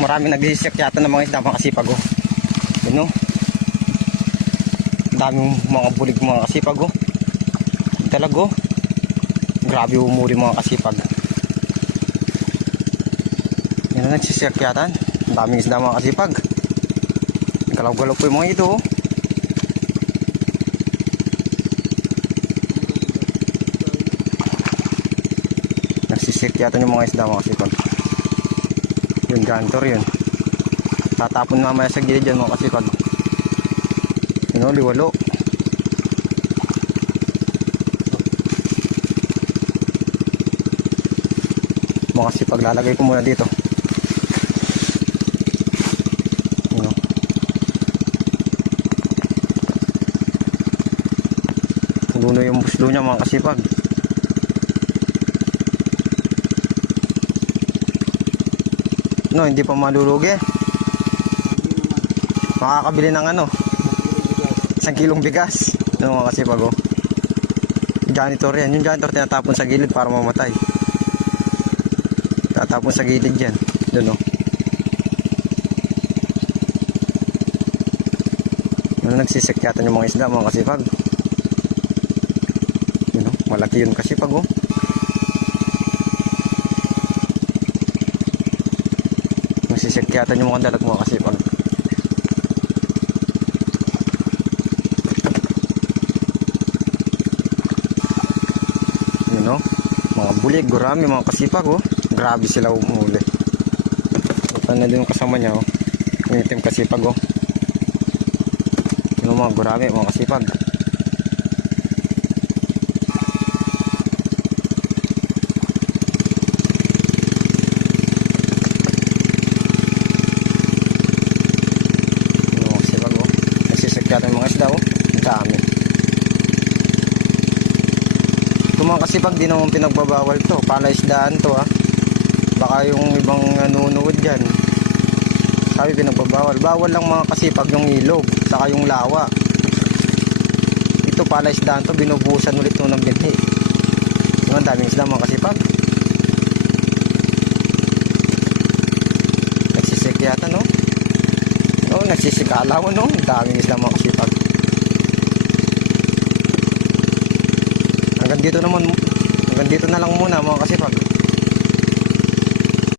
Marami nag-iisyak yata ng mga isda mga kasipag oh. Yun oh. Daming mga bulig mga kasipag oh. Talaga oh. Grabe umuri mga kasipag. Yan na nagsisiyak yata. Ang daming isda mga kasipag. Galaw-galaw po yung mga ito oh. Nagsisiyak yata yung mga isda mga kasipag. Yung gantor yun. Tatapon mamaya sa gilid yan mga kasipag. Yun o, liwalo. Mga kasipag, lalagay ko muna dito. Yun o. Luno yung buslo niya mga kasipag. No, hindi pa malulugi. Makakabili ng ano, 1 kilong bigas. Ano mga kasipag oh. Janitor yan. Yung janitor tinatapon sa gilid para mamatay. Tatapon sa gilid yan. Doon oh. Nagsisekyatan yung mga isda mga kasipag. Yun oh. Malaki yun kasipag oh. Nagsisekyatan yung mga dalag mga kasipag. Yun o, mga bulig, gurami mga kasipag oh. Grabe sila umuli. Punta na din yung kasama niya oh. Yung itim kasipag oh. Yun o, mga gurami mga kasipag. Kaya yung mga isda oh, dami. Ito mga kasipag, di naman pinagbabawal to. Palaisdaan to ah. Baka yung ibang nanunood dyan, sabi pinagbabawal. Bawal lang mga kasipag yung ilog, saka yung lawa. Ito palaisdaan to, binubusan ulit ito ng binhi. Yung daming isda mga kasipag. Nagsisik yata no? Oh, nagsisikalaw no? Daming isla mga kasipag. Hanggang dito na lang muna mga kasipag.